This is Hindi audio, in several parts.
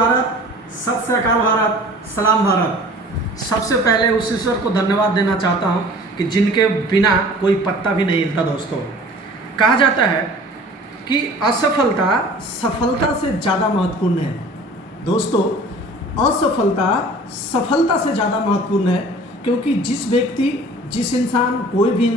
भारत, सत श्री अकाल भारत, सलाम भारत। सबसे पहले उस ईश्वर को धन्यवाद देना चाहता हूँ कि जिनके बिना कोई पत्ता भी नहीं हिलता। दोस्तों, कहा जाता है कि असफलता सफलता से ज़्यादा महत्वपूर्ण है। दोस्तों, असफलता सफलता से ज़्यादा महत्वपूर्ण है, क्योंकि जिस इंसान कोई भी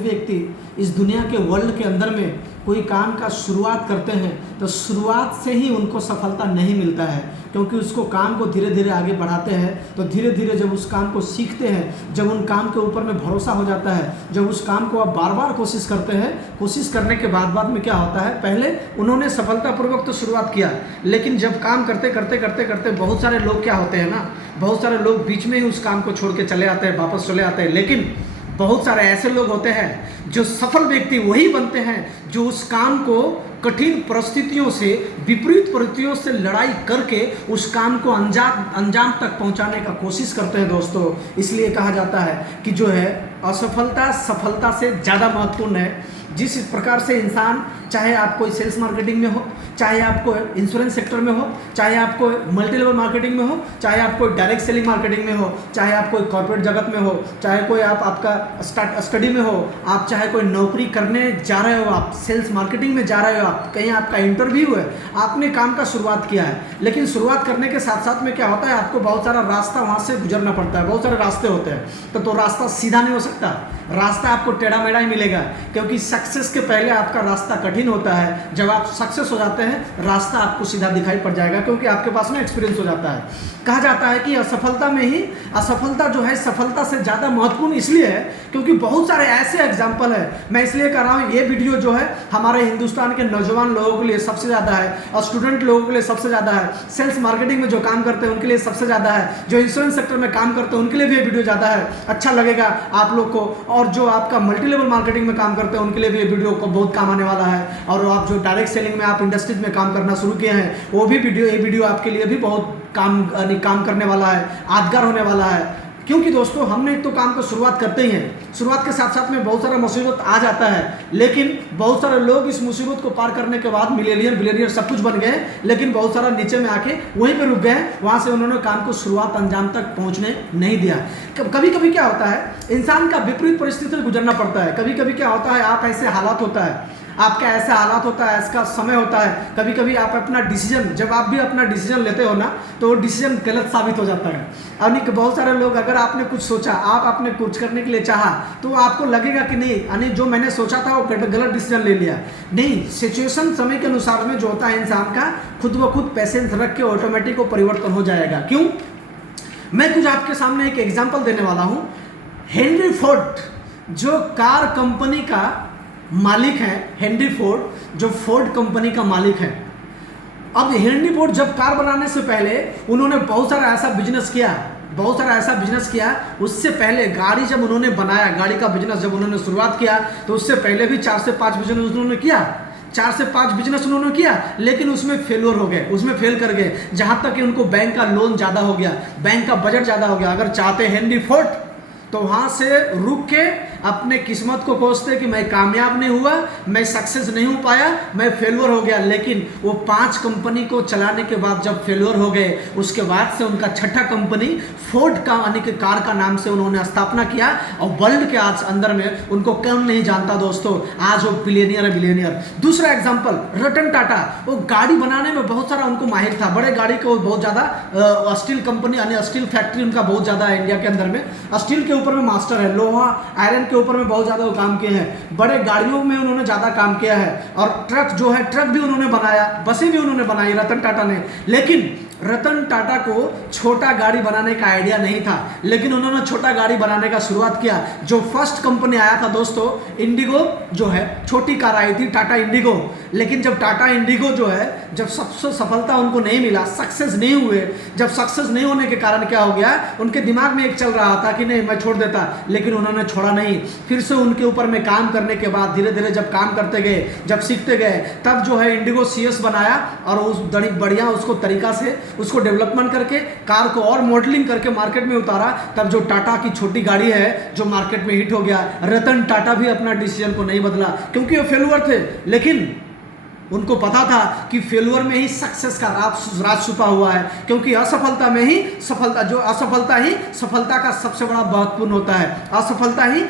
व्यक्ति इस दुनिया के वर्ल्ड के अंदर में कोई काम का शुरुआत करते हैं तो शुरुआत से ही उनको सफलता नहीं मिलता है, क्योंकि उसको काम को धीरे धीरे आगे बढ़ाते हैं। तो धीरे धीरे जब उस काम को सीखते हैं, जब उन काम के ऊपर में भरोसा हो जाता है, जब उस काम को आप बार बार कोशिश करते हैं, कोशिश करने के बाद में क्या होता है, पहले उन्होंने सफलतापूर्वक तो शुरुआत किया, लेकिन जब काम करते करते करते करते बहुत सारे लोग क्या होते हैं ना, बहुत सारे लोग बीच में ही उस काम को छोड़ के चले आते हैं, वापस चले आते हैं। लेकिन बहुत सारे ऐसे लोग होते हैं जो सफल व्यक्ति वही बनते हैं जो उस काम को कठिन परिस्थितियों से, विपरीत परिस्थितियों से लड़ाई करके उस काम को अंजाम तक पहुंचाने का कोशिश करते हैं। दोस्तों, इसलिए कहा जाता है कि जो है असफलता सफलता से ज़्यादा महत्वपूर्ण है। जिस प्रकार से इंसान, चाहे आप कोई सेल्स मार्केटिंग में हो, चाहे आपको इंश्योरेंस सेक्टर में हो, चाहे आपको मल्टी लेवल मार्केटिंग में हो, चाहे आप कोई डायरेक्ट सेलिंग मार्केटिंग में हो, चाहे आप कोई कॉर्पोरेट जगत में हो, चाहे कोई आपका स्टडी में हो, आप चाहे कोई नौकरी करने जा रहे हो, आप सेल्स मार्केटिंग में जा रहे हो, आप कहीं आपका इंटरव्यू है, आपने काम का शुरुआत किया है, लेकिन शुरुआत करने के साथ साथ में क्या होता है, आपको बहुत सारा रास्ता वहाँ से गुजरना पड़ता है, बहुत सारे रास्ते होते हैं। तो रास्ता सीधा नहीं हो सकता, रास्ता आपको टेढ़ा मेढ़ा ही मिलेगा, क्योंकि सक्सेस के पहले आपका रास्ता कठिन होता है। जब आप सक्सेस हो जाते हैं, रास्ता आपको सीधा दिखाई पड़ जाएगा, क्योंकि आपके पास में एक्सपीरियंस हो जाता है। कहा जाता है कि असफलता जो है सफलता से ज़्यादा महत्वपूर्ण इसलिए है क्योंकि बहुत सारे ऐसे एग्जाम्पल है। मैं इसलिए कर रहा हूँ, ये वीडियो जो है हमारे हिंदुस्तान के नौजवान लोगों के लिए सबसे ज़्यादा है, और स्टूडेंट लोगों के लिए सबसे ज़्यादा है, सेल्स मार्केटिंग में जो काम करते हैं उनके लिए सबसे ज़्यादा है, जो इंश्योरेंस सेक्टर में काम करते हैं उनके लिए भी ये वीडियो ज़्यादा है, अच्छा लगेगा आप लोग को। और जो आपका मल्टी लेवल मार्केटिंग में काम करते हैं उनके लिए भी ये वीडियो को बहुत काम आने वाला है। और आप जो डायरेक्ट सेलिंग में आप इंडस्ट्रीज में काम करना शुरू किए हैं, वो भी ये वीडियो आपके लिए भी बहुत काम करने वाला है, यादगार होने वाला है। क्योंकि दोस्तों, हमने एक तो काम को शुरुआत करते ही हैं, शुरुआत के साथ साथ में बहुत सारा मुसीबत आ जाता है, लेकिन बहुत सारे लोग इस मुसीबत को पार करने के बाद मिलियनियर बिलियनियर सब कुछ बन गए, लेकिन बहुत सारा नीचे में आके वहीं पे रुक गए, वहाँ से उन्होंने काम को शुरुआत अंजाम तक पहुँचने नहीं दिया। कभी कभी क्या होता है, इंसान का विपरीत परिस्थिति से गुजरना पड़ता है। कभी कभी क्या होता है, आप ऐसे हालात होता है, आपका ऐसा हालात होता है, इसका समय होता है, कभी कभी आप अपना डिसीजन, जब आप भी अपना डिसीजन लेते हो ना, तो वो डिसीजन गलत साबित हो जाता है। यानी कि बहुत सारे लोग, अगर आपने कुछ सोचा, आपने कुछ करने के लिए चाहा, तो आपको लगेगा कि नहीं, यानी जो मैंने सोचा था वो गलत डिसीजन ले लिया। नहीं, सिचुएशन समय के अनुसार में जो होता है इंसान का खुद ब खुद पैसेंस रख के ऑटोमेटिक वो परिवर्तन हो जाएगा। क्यों? मैं कुछ आपके सामने एक एग्जाम्पल देने वाला हूँ। हेनरी फोर्ड जो कार कंपनी का मालिक है, हेनरी फोर्ड जो फोर्ड कंपनी का मालिक है। अब हेनरी फोर्ड जब कार बनाने से पहले उन्होंने बहुत सारा ऐसा बिजनेस किया, उससे पहले गाड़ी जब उन्होंने बनाया, गाड़ी का बिजनेस जब उन्होंने शुरुआत किया, तो उससे पहले भी 4 से 5 बिजनेस उन्होंने किया, 4 से 5 बिजनेस उन्होंने किया, लेकिन उसमें फेलियर हो गए, उसमें फेल कर गए, जहां तक कि उनको बैंक का लोन ज़्यादा हो गया, बैंक का बजट ज़्यादा हो गया। अगर चाहते हेनरी फोर्ड तो वहाँ से रुक के अपने किस्मत को कोसते कि मैं कामयाब नहीं हुआ, मैं सक्सेस नहीं हो पाया, मैं फेलियर हो गया। लेकिन वो 5 कंपनी को चलाने के बाद जब फेलियर हो गए, उसके बाद से उनका छठा कंपनी फोर्ड का, यानी कि कार का नाम से उन्होंने स्थापना किया, और वर्ल्ड के आज अंदर में उनको कौन नहीं जानता दोस्तों, आज वो बिलियनियर। दूसरा एग्जाम्पल, रतन टाटा, वो गाड़ी बनाने में बहुत सारा उनको माहिर था, बड़े गाड़ी को बहुत ज़्यादा, स्टील कंपनी यानी स्टील फैक्ट्री उनका बहुत ज़्यादा है इंडिया के अंदर में, स्टील के ऊपर में मास्टर है, लोहा आयरन के ऊपर में बहुत ज़्यादा वो काम किए हैं, बड़े गाड़ियों में उन्होंने ज़्यादा काम किया है, और ट्रक भी उन्होंने बनाया, बसें भी उन्होंने बनाई रतन टाटा ने। लेकिन रतन टाटा को छोटा गाड़ी बनाने का आइडिया नहीं था, लेकिन उन्होंने छोटा गाड़ी बनाने का शुरुआत किया। जो फर्स्ट कंपनी आया था दोस्तों, इंडिगो जो है, छोटी कार आई थी, टाटा इंडिगो। लेकिन जब टाटा इंडिगो जो है, जब सबसे सफलता उनको नहीं मिला, सक्सेस नहीं हुए, जब सक्सेस नहीं होने के कारण क्या हो गया, उनके दिमाग में एक चल रहा था कि नहीं मैं छोड़ देता, लेकिन उन्होंने छोड़ा नहीं। फिर से उनके ऊपर में काम करने के बाद धीरे धीरे जब काम करते गए, जब सीखते गए, तब जो है इंडिगो CS बनाया, और उस बढ़िया उसको तरीका से उसको डेवलपमेंट करके कार को और मॉडलिंग करके मार्केट में उतारा। तब जो टाटा की छोटी गाड़ी है जो मार्केट में हिट हो गया। रतन टाटा भी अपना डिसीजन को नहीं बदला, क्योंकि वो फेलुअर थे, लेकिन उनको पता था कि फेल्योर में ही सक्सेस का राज छुपा हुआ है, क्योंकि असफलता में ही सफलता, जो असफलता ही सफलता का सबसे बड़ा महत्वपूर्ण होता है। असफलता ही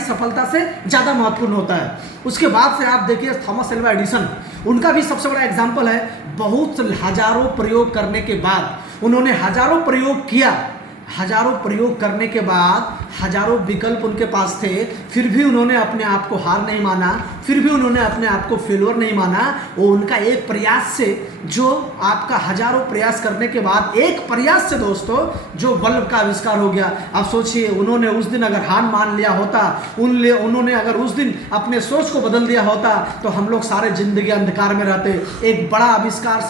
सफलता से ज़्यादा महत्वपूर्ण होता है। उसके बाद से आप देखिए थॉमस एल्वा एडिसन, उनका भी सबसे बड़ा एग्जाम्पल है। बहुत हजारों प्रयोग करने के बाद उन्होंने हजारों प्रयोग किया, हजारों प्रयोग करने के बाद हजारों विकल्प उनके पास थे, फिर भी उन्होंने अपने आप को हार नहीं माना, फिर भी उन्होंने अपने आप को फेल्योर नहीं माना। वो उनका एक प्रयास से, जो आपका हजारों प्रयास करने के बाद एक प्रयास से दोस्तों जो बल्ब का आविष्कार हो गया। आप सोचिए, उन्होंने उस दिन अगर हार मान लिया होता, उन्होंने अगर उस दिन अपने सोच को बदल दिया होता, तो हम लोग सारे जिंदगी अंधकार में रहते। एक बड़ा आविष्कार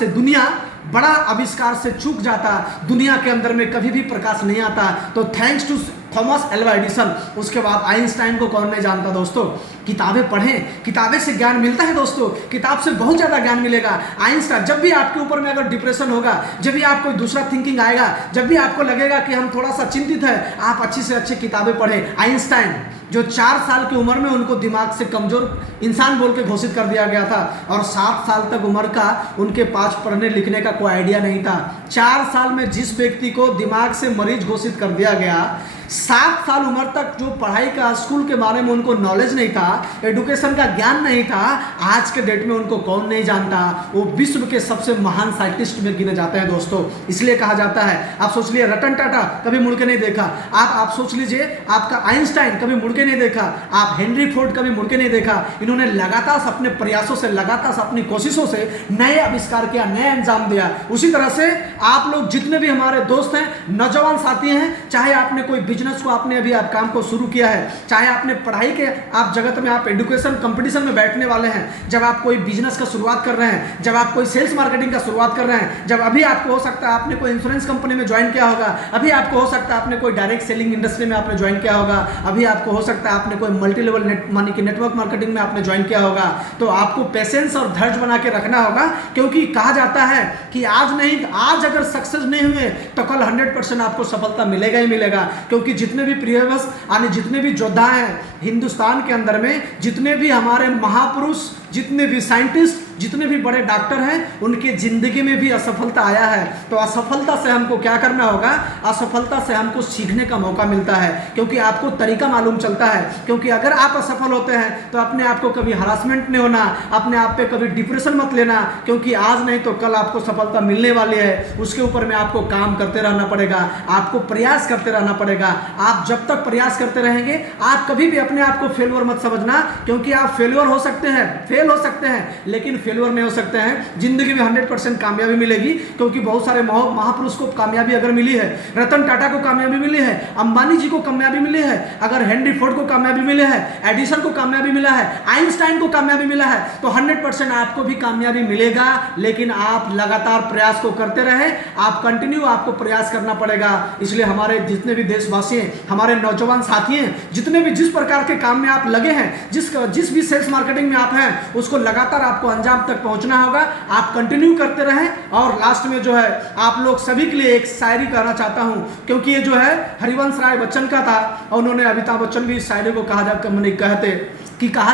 से चूक जाता, दुनिया के अंदर में कभी भी प्रकाश नहीं आता। तो thanks to Thomas Alva Edison. उसके बाद आइंस्टाइन को कौन नहीं जानता दोस्तों। किताबें पढ़ें, किताबें से ज्ञान मिलता है दोस्तों, किताब से बहुत ज़्यादा ज्ञान मिलेगा। आइंस्टाइन, जब भी आपके ऊपर में अगर डिप्रेशन होगा, जब भी आपको दूसरा थिंकिंग आएगा, जब भी आपको लगेगा कि हम थोड़ा सा चिंतित है, आप अच्छी से अच्छी किताबें पढ़ें। आइंस्टाइन जो 4 साल की उम्र में उनको दिमाग से कमज़ोर इंसान बोल के घोषित कर दिया गया था, और 7 साल तक उम्र का उनके पास पढ़ने लिखने का कोई आइडिया नहीं था। 4 साल में जिस व्यक्ति को दिमाग से मरीज घोषित कर दिया गया, 7 साल उम्र तक जो पढ़ाई का, स्कूल के बारे में उनको नॉलेज नहीं था, एडुकेशन का ज्ञान नहीं था, आज के डेट में उनको कौन नहीं जानता। वो विश्व के सबसे महान साइंटिस्ट में गिने जाते हैं दोस्तों। इसलिए कहा जाता है, आप सोच लिए रतन टाटा कभी मुड़ के नहीं देखा, आप सोच लीजिए आपका आइंस्टाइन कभी मुड़ के नहीं देखा, आप हेनरी फोर्ड कभी मुड़ के नहीं देखा। इन्होंने लगातार अपने प्रयासों से, लगातार अपनी कोशिशों से नए आविष्कार किया, नए अंजाम दिया। उसी तरह से आप लोग जितने भी हमारे दोस्त हैं, नौजवान साथी हैं, चाहे आपने कोई बिजनेस को आपने अभी आप काम को शुरू किया है, चाहे आपने पढ़ाई के आप जगत में, आप एजुकेशन कंपटीशन में बैठने वाले हैं, जब आप कोई बिजनेस का शुरुआत कर रहे हैं, जब आप कोई सेल्स मार्केटिंग का शुरुआत कर रहे हैं, जब अभी आपको हो सकता है आपने कोई इंश्योरेंस कंपनी में ज्वाइन किया होगा, अभी आपको हो सकता है आपने कोई डायरेक्ट सेलिंग इंडस्ट्री में आपने ज्वाइन किया होगा, अभी आपको हो सकता है आपने कोई मल्टी लेवल मानी कि नेटवर्क मार्केटिंग में आपने ज्वाइन किया होगा, तो आपको पेशेंस और धैर्य बना के रखना होगा। क्योंकि कहा जाता है कि आज अगर सक्सेस नहीं हुए तो कल 100% आपको सफलता मिलेगा ही मिलेगा। क्योंकि जितने भी प्रियवश यानी जितने भी योद्धा हैं हिंदुस्तान के अंदर में, जितने भी हमारे महापुरुष, जितने भी साइंटिस्ट, जितने भी बड़े डॉक्टर हैं, उनके जिंदगी में भी असफलता आया है। तो असफलता से हमको क्या करना होगा, असफलता से हमको सीखने का मौका मिलता है, क्योंकि आपको तरीका मालूम चलता है। क्योंकि अगर आप असफल होते हैं तो अपने आप को कभी हरासमेंट नहीं होना, अपने आप पे कभी डिप्रेशन मत लेना, क्योंकि आज नहीं तो कल आपको सफलता मिलने वाली है। उसके ऊपर में आपको काम करते रहना पड़ेगा, आपको प्रयास करते रहना पड़ेगा। आप जब तक प्रयास करते रहेंगे, आप कभी भी अपने आप को फेल्योर मत समझना, क्योंकि आप फेल्योर हो सकते हैं, फेल हो सकते हैं, लेकिन फेल्योर नहीं हो सकते हैं। जिंदगी में 100% कामयाबी मिलेगी, क्योंकि बहुत सारे महापुरुष को कामयाबी अगर मिली है, रतन टाटा को कामयाबी मिली है, अंबानी जी को कामयाबी मिली है, अगर हेनरी फोर्ड को कामयाबी मिली है, एडिसन को कामयाबी मिला है, आइंस्टाइन को कामयाबी मिला है, तो 100% आपको भी कामयाबी मिलेगा। लेकिन आप लगातार प्रयास को करते रहे, आप कंटिन्यू आपको प्रयास करना पड़ेगा। इसलिए हमारे जितने भी देशवासी हैं, हमारे नौजवान साथी हैं, जितने भी जिस प्रकार के काम में आप लगे हैं, जिस भी सेल्स मार्केटिंग में आप हैं, उसको लगातार आपको अंजाम तक पहुंचना होगा। आप कंटिन्यू करते रहें। और लास्ट में जो है आप लोग सभी के लिए एक शायरी कहना चाहता हूं, क्योंकि ये जो है हरिवंश राय बच्चन का था, और उन्होंने अमिताभ बच्चन भी इस शायरी को कहा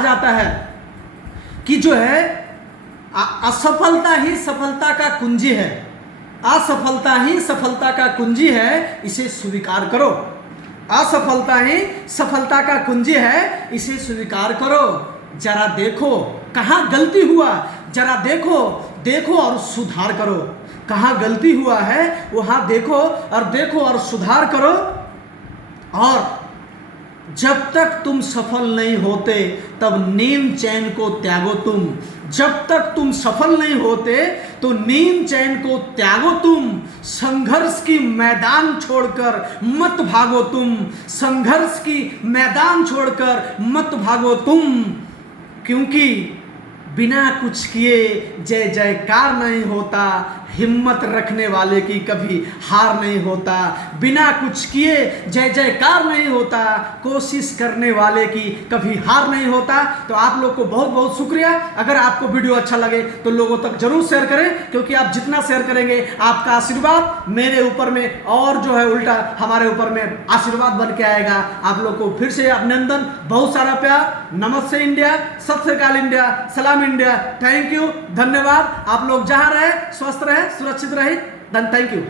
जाता है कि जो है असफलता ही सफलता का कुंजी है, असफलता ही सफलता का कुंजी है, इसे स्वीकार करो। असफलता ही सफलता का कुंजी है, इसे स्वीकार करो। जरा देखो कहाँ गलती हुआ, जरा देखो और सुधार करो। कहाँ गलती हुआ है वहाँ देखो और सुधार करो। और जब तक तुम सफल नहीं होते तब नींद चैन को त्यागो तुम। जब तक तुम सफल नहीं होते तो नींद चैन को त्यागो तुम। संघर्ष की मैदान छोड़कर मत भागो तुम। संघर्ष की मैदान छोड़कर मत भागो तुम। क्योंकि बिना कुछ किए जय जयकार नहीं होता, हिम्मत रखने वाले की कभी हार नहीं होता, बिना कुछ किए जय जयकार नहीं होता, कोशिश करने वाले की कभी हार नहीं होता। तो आप लोग को बहुत बहुत शुक्रिया। अगर आपको वीडियो अच्छा लगे तो लोगों तक जरूर शेयर करें, क्योंकि आप जितना शेयर करेंगे आपका आशीर्वाद मेरे ऊपर में और जो है उल्टा हमारे ऊपर में आशीर्वाद बन के आएगा। आप लोग को फिर से अभिनंदन, बहुत सारा प्यार। नमस्ते इंडिया, सत श्री अकाल इंडिया, सलाम इंडिया, थैंक यू, धन्यवाद। आप लोग जहां रहे स्वस्थ रहे, सुरक्षित रहे, थैंक यू।